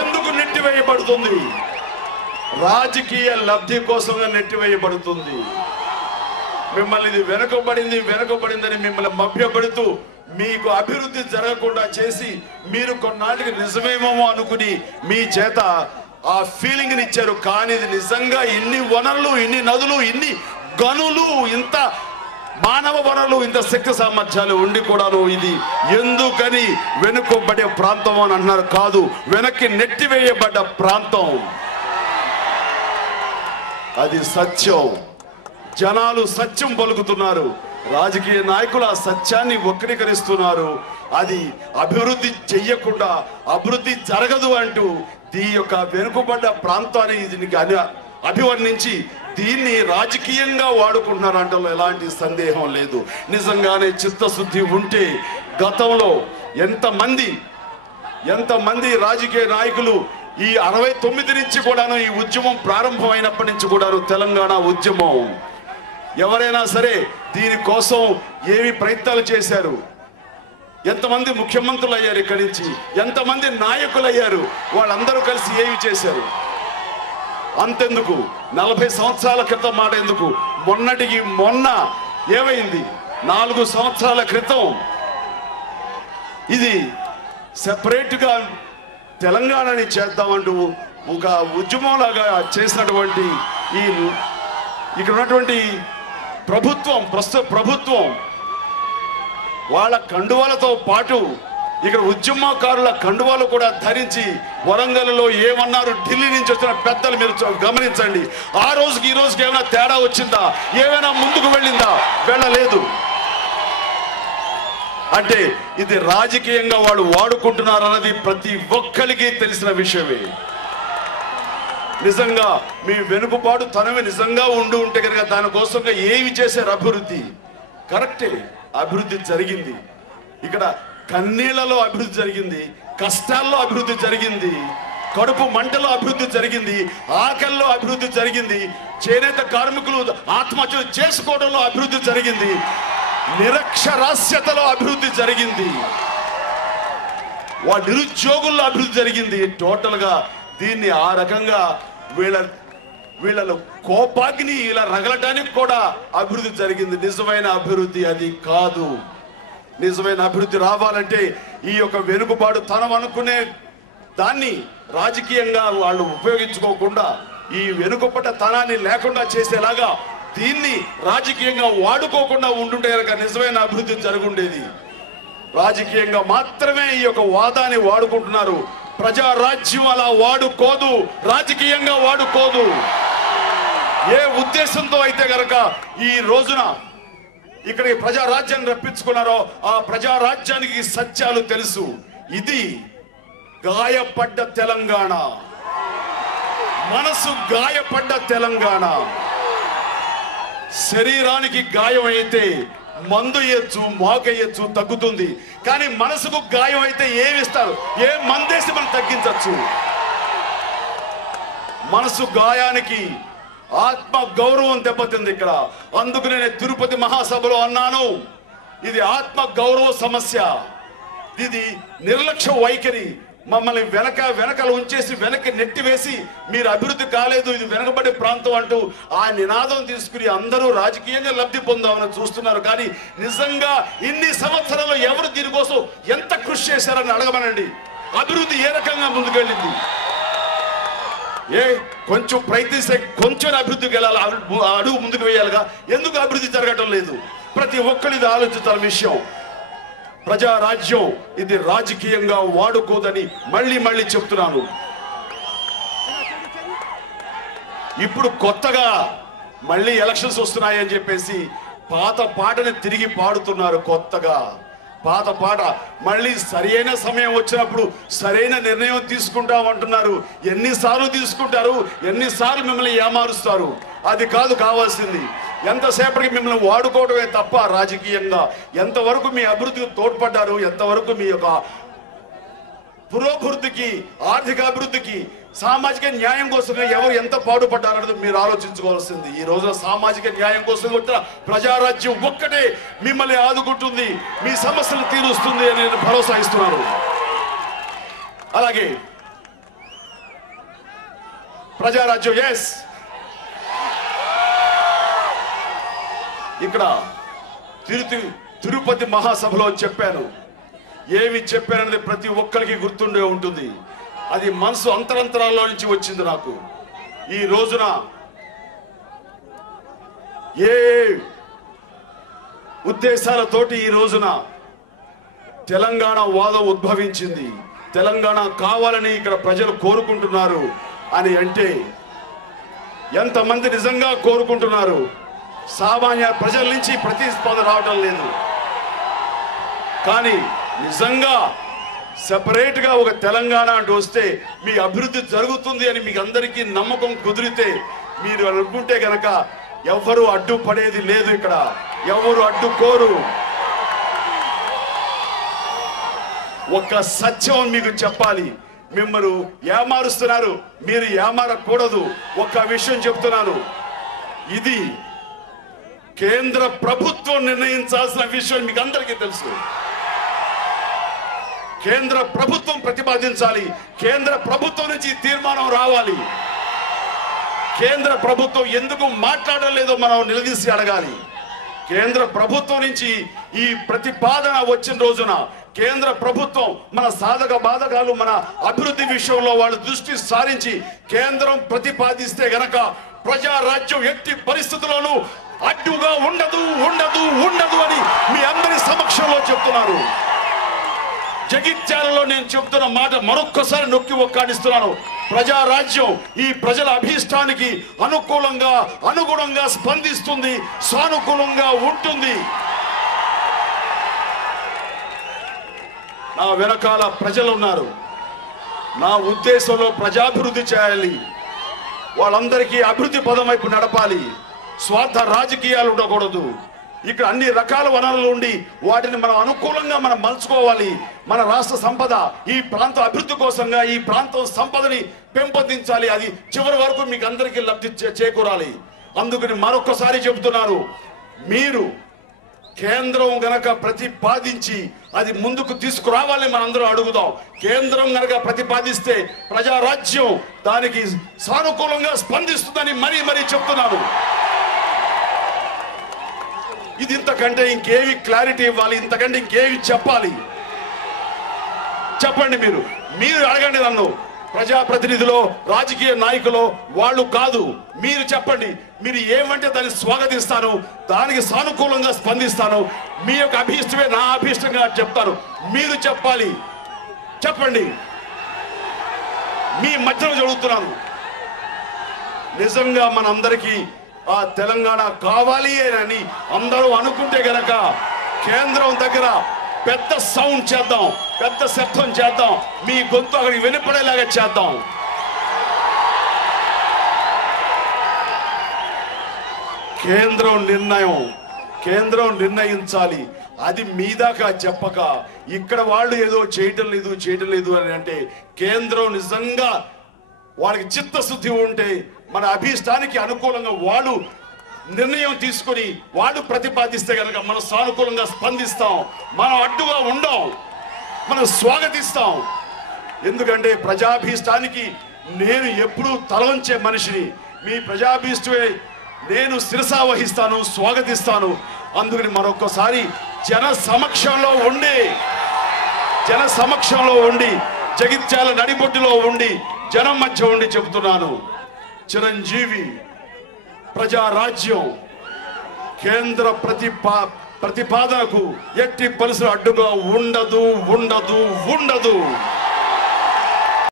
ఎందుకు నెట్టివేయబడుతుంది? రాజకీయ లబ్ధి కోసంగా నెట్టివేయబడుతుంది. మిమ్మల్ని ఇది వెనుకబడిందని మిమ్మల్ని మభ్యపెడుతూ మీకు అభివృద్ధి జరగకుండా చేసి మీరు కొన్నాళ్ళకి నిజమేమో అనుకుని మీ చేత ఆ ఫీలింగ్ని ఇచ్చారు. కానీ ఇది నిజంగా ఇన్ని వనరులు, ఇన్ని నదులు, ఇన్ని గనులు, ఇంత మానవ వనరులు, ఇంత శక్తి సామర్థ్యాలు ఉండి కూడాను ఇది ఎందుకని వెనుకబడే ప్రాంతం అని అంటున్నారు. కాదు, వెనక్కి నెట్టివేయబడ్డ ప్రాంతం. అది సత్యం. జనాలు సత్యం పలుకుతున్నారు. రాజకీయ నాయకులు ఆ సత్యాన్ని వక్రీకరిస్తున్నారు. అది అభివృద్ధి చెయ్యకుండా అభివృద్ధి జరగదు అంటూ ఈ యొక్క వెనుకబడ్డ ప్రాంతాన్ని దీనికి అభివర్ణించి దీన్ని రాజకీయంగా వాడుకుంటున్నారు అంటలో ఎలాంటి సందేహం లేదు. నిజంగానే చిత్తశుద్ధి ఉంటే గతంలో ఎంతమంది రాజకీయ నాయకులు ఈ 69 నుంచి కూడాను ఈ ఉద్యమం ప్రారంభమైనప్పటి నుంచి కూడాను తెలంగాణ ఉద్యమం ఎవరైనా సరే దీనికోసం ఏమి ప్రయత్నాలు చేశారు? ఎంతమంది ముఖ్యమంత్రులు అయ్యారు ఇక్కడి నుంచి, ఎంతమంది నాయకులు అయ్యారు, వాళ్ళందరూ కలిసి ఏమి చేశారు? అంతెందుకు 40 సంవత్సరాల క్రితం మాట ఎందుకు, మొన్నటికి మొన్న ఏమైంది? 4 సంవత్సరాల క్రితం ఇది సెపరేట్గా తెలంగాణని చేద్దామంటూ ఒక ఉద్యమంలాగా చేసినటువంటి ఇక్కడ ఉన్నటువంటి ప్రస్తుత ప్రభుత్వం వాళ్ళ కండువాలతో పాటు ఇక్కడ ఉద్యమకారుల కండువాలు కూడా ధరించి వరంగల్లో ఏమన్నారు? ఢిల్లీ నుంచి వచ్చిన పెద్దలు మీరు గమనించండి. ఆ రోజుకి ఈ రోజుకి ఏమైనా తేడా వచ్చిందా? ఏమైనా ముందుకు వెళ్ళిందా? వెళ్ళలేదు. అంటే ఇది రాజకీయంగా వాళ్ళు వాడుకుంటున్నారు అన్నది ప్రతి ఒక్కరికి తెలిసిన విషయమే. నిజంగా మీ వెనుకబాటు తనమే నిజంగా ఉంటే కనుక దానికోసంగా ఏమి చేశారు? అభివృద్ధి కరెక్టే, అభివృద్ధి జరిగింది. ఇక్కడ కన్నీళ్లలో అభివృద్ధి జరిగింది, కష్టాల్లో అభివృద్ధి జరిగింది, కడుపు మంటలో అభివృద్ధి జరిగింది, ఆకల్లో అభివృద్ధి జరిగింది, చేనేత కార్మికులు ఆత్మహత్యలు చేసుకోవడంలో అభివృద్ధి జరిగింది, నిరక్షరాస్యతలో అభివృద్ధి జరిగింది, వాళ్ళ నిరుద్యోగుల్లో అభివృద్ధి జరిగింది. టోటల్ గా దీన్ని ఆ రకంగా వీళ్ళలో కోపాగ్ని ఇలా రగలటానికి కూడా అభివృద్ధి జరిగింది. నిజమైన అభివృద్ధి అది కాదు. నిజమైన అభివృద్ధి రావాలంటే ఈ యొక్క వెనుకబాటు తనం అనుకునే దాన్ని రాజకీయంగా వాళ్ళు ఉపయోగించుకోకుండా ఈ వెనుకబడ్డ తనాన్ని లేకుండా చేసేలాగా దీన్ని రాజకీయంగా వాడుకోకుండా ఉంటుంటే కనుక నిజమైన అభివృద్ధి జరుగుండేది. రాజకీయంగా మాత్రమే ఈ యొక్క వాదాన్ని వాడుకుంటున్నారు. ప్రజారాజ్యం అలా వాడుకోదు, రాజకీయంగా వాడుకోదు. ఏ ఉద్దేశంతో అయితే గనక ఈ రోజున ఇక్కడ ప్రజారాజ్యాన్ని రప్పించుకున్నారో ఆ ప్రజారాజ్యానికి సత్యాలు తెలుసు. ఇది గాయపడ్డ తెలంగాణ, మనసు గాయపడ్డ తెలంగాణ. శరీరానికి గాయం అయితే మందు వేయచ్చు, మాకేయచ్చు, తగ్గుతుంది. కానీ మనసుకు గాయం అయితే ఏమిస్తారు? ఏ మందేసి మనం తగ్గించచ్చు. మనసు గాయానికి ఆత్మ గౌరవం దెబ్బతింది ఇక్కడ. అందుకు నేను తిరుపతి మహాసభలో అన్నాను, ఇది ఆత్మ గౌరవ సమస్య, ఇది నిర్లక్ష్య వైఖరి. మమ్మల్ని వెనకలు ఉంచేసి వెనక్కి నెట్టివేసి మీరు అభివృద్ధి కాలేదు, ఇది వెనకబడే ప్రాంతం అంటూ ఆ నినాదం తీసుకుని అందరూ రాజకీయంగా లబ్ధి పొందామని చూస్తున్నారు. కానీ నిజంగా ఇన్ని సంవత్సరాలు ఎవరు దీనికోసం ఎంత కృషి చేశారని అడగమనండి. అభివృద్ధి ఏ రకంగా ముందుకెళ్ళింది? కొంచెం ప్రయత్నిస్తే కొంచెం అభివృద్ధికి వెళ్ళాలి, అడుగు ముందుకు వేయాలిగా. ఎందుకు అభివృద్ధి జరగటం లేదు? ప్రతి ఒక్కరు ఇది ఆలోచించాల విషయం. ప్రజారాజ్యం ఇది రాజకీయంగా వాడుకోదని మళ్ళీ చెప్తున్నాను. ఇప్పుడు కొత్తగా మళ్ళీ ఎలక్షన్స్ వస్తున్నాయని చెప్పేసి పాత పాటని తిరిగి పాడుతున్నారు. కొత్తగా పాత పాట మళ్ళీ సరైన సమయం వచ్చినప్పుడు సరైన నిర్ణయం తీసుకుంటామంటున్నారు. ఎన్నిసార్లు తీసుకుంటారు? ఎన్నిసార్లు మిమ్మల్ని ఏమారుస్తారు? అది కాదు కావాల్సింది. ఎంతసేపటికి మిమ్మల్ని వాడుకోవడమే తప్ప రాజకీయంగా ఎంతవరకు మీ అభివృద్ధికి తోడ్పడ్డారు, ఎంతవరకు మీ యొక్క పురోభివృద్ధికి, ఆర్థిక అభివృద్ధికి, సామాజిక న్యాయం కోసం ఎవరు ఎంత పాటుపడ్డారన్నది మీరు ఆలోచించుకోవాల్సింది. ఈ రోజున సామాజిక న్యాయం కోసం వచ్చిన ప్రజారాజ్యం ఒక్కటే మిమ్మల్ని ఆదుకుంటుంది, మీ సమస్యలు తీరుస్తుంది అని నేను భరోసా ఇస్తున్నాను. అలాగే ప్రజారాజ్యం. ఎస్, ఇక్కడ తిరుపతి మహాసభలో చెప్పాను. ఏమి చెప్పాననేది ప్రతి ఒక్కరికి గుర్తుండే ఉంటుంది. అది మనసు అంతరంతరాల్లో నుంచి వచ్చింది నాకు. ఈ రోజున ఏ ఉద్దేశాలతోటి ఈ రోజున తెలంగాణ వాదం ఉద్భవించింది, తెలంగాణ కావాలని ఇక్కడ ప్రజలు కోరుకుంటున్నారు అని అంటే ఎంతమంది నిజంగా కోరుకుంటున్నారు? సామాన్య ప్రజల నుంచి ప్రతిస్పందన రావడం లేదు. కానీ నిజంగా సెపరేట్ గా ఒక తెలంగాణ అంటూ వస్తే మీ అభివృద్ధి జరుగుతుంది అని మీకు అందరికీ నమ్మకం కుదిరితే మీరు అనుకుంటే గనక ఎవరు అడ్డుపడేది లేదు. ఇక్కడ ఎవరు అడ్డుకోరు. ఒక సత్యం మీకు చెప్పాలి, మిమ్మల్ని ఏమారుస్తున్నారు, మీరు ఏమారకూడదు. ఒక్క విషయం చెప్తున్నాను, ఇది కేంద్ర ప్రభుత్వం నిర్ణయించాల్సిన విషయం మీకు అందరికీ తెలుసు. కేంద్ర ప్రభుత్వం ప్రతిపాదించాలి. కేంద్ర ప్రభుత్వం నుంచి తీర్మానం రావాలి. కేంద్ర ప్రభుత్వం ఎందుకు మాట్లాడలేదో మనం నిలదీసి అడగాలి. కేంద్ర ప్రభుత్వం నుంచి ఈ ప్రతిపాదన వచ్చిన రోజున కేంద్ర ప్రభుత్వం మన సాధక బాధకాలు, మన అభివృద్ధి విషయంలో వాళ్ళు దృష్టి సారించి కేంద్రం ప్రతిపాదిస్తే గనక ప్రజారాజ్యం ఎట్టి పరిస్థితుల్లోనూ అడ్డుగా ఉండదు ఉండదు ఉండదు అని మీ అందరి సమక్షంలో చెప్తున్నారు. జగిత్యాలలో నేను చెప్తున్న మాట మరొక్కసారి నొక్కి ఒక్కాడిస్తున్నాను. ప్రజారాజ్యం ఈ ప్రజల అభీష్టానికి అనుకూలంగా అనుగుణంగా స్పందిస్తుంది, సానుకూలంగా ఉంటుంది. నా వెనకాల ప్రజలు ఉన్నారు. నా ఉద్దేశంలో ప్రజాభివృద్ధి చేయాలి, వాళ్ళందరికీ అభివృద్ధి పదం వైపు నడపాలి. స్వార్థ రాజకీయాలు ఉండకూడదు. ఇక్కడ అన్ని రకాల వనరులు ఉండి వాటిని మనం అనుకూలంగా మనం మలుచుకోవాలి. మన రాష్ట్ర సంపద ఈ ప్రాంత అభివృద్ధి కోసంగా ఈ ప్రాంతం సంపదని పెంపొందించాలి. అది చివరి వరకు మీకు అందరికీ లబ్ధి చేకూరాలి. అందుకని మరొకసారి చెబుతున్నారు, మీరు కేంద్రం గనక ప్రతిపాదించి అది ముందుకు తీసుకురావాలని మనందరం అడుగుదాం. కేంద్రం గనక ప్రతిపాదిస్తే ప్రజారాజ్యం దానికి సానుకూలంగా స్పందిస్తుందని మరీ మరీ చెప్తున్నాను. ఇది ఇంతకంటే ఇంకేమి క్లారిటీ ఇవ్వాలి, ఇంతకంటే ఇంకేమి చెప్పాలి? చెప్పండి. మీరు అడగండి నన్ను. ప్రజాప్రతినిధులు, రాజకీయ నాయకులు వాళ్ళు కాదు, మీరు చెప్పండి. మీరు ఏమంటే దాన్ని స్వాగతిస్తాను, దానికి సానుకూలంగా స్పందిస్తాను. మీ యొక్క అభీష్టమే నా అభీష్టంగా చెప్తాను. మీరు చెప్పాలి. చెప్పండి. మీ మధ్యలో జరుగుతున్నాను. నిజంగా మనందరికీ ఆ తెలంగాణ కావాలి అని అందరూ అనుకుంటే గనక కేంద్రం దగ్గర పెద్ద సౌండ్ చేద్దాం, పెద్ద శబ్దం చేద్దాం, మీ గొంతు అక్కడికి వినపడేలాగా చేద్దాం. కేంద్రం నిర్ణయించాలి. అది మీ దాకా చెప్పక ఇక్కడ వాళ్ళు ఏదో చేయటం లేదు అని అంటే, కేంద్రం నిజంగా వాళ్ళకి చిత్తశుద్ధి ఉంటే మన అభీష్టానికి అనుకూలంగా వాళ్ళు నిర్ణయం తీసుకొని వాళ్ళు ప్రతిపాదిస్తే కనుక మనం సానుకూలంగా స్పందిస్తాం. మనం అడ్డుగా ఉండం, మనం స్వాగతిస్తాం. ఎందుకంటే ప్రజాభీష్టానికి నేను ఎప్పుడూ తలవంచే మనిషిని. మీ ప్రజాభీష్టమే నేను శిరసా వహిస్తాను, స్వాగతిస్తాను. అందుకని మరొకసారి జన సమక్షంలో ఉండి జగిత్యాల నడిబొడ్డులో ఉండి జనం మధ్య ఉండి చెబుతున్నాను, చిరంజీవి ప్రజారాజ్యం కేంద్ర ప్రతిపాదనకు ఎట్టి పరిస్థితుల్లో అడ్డుగా ఉండదు ఉండదు ఉండదు.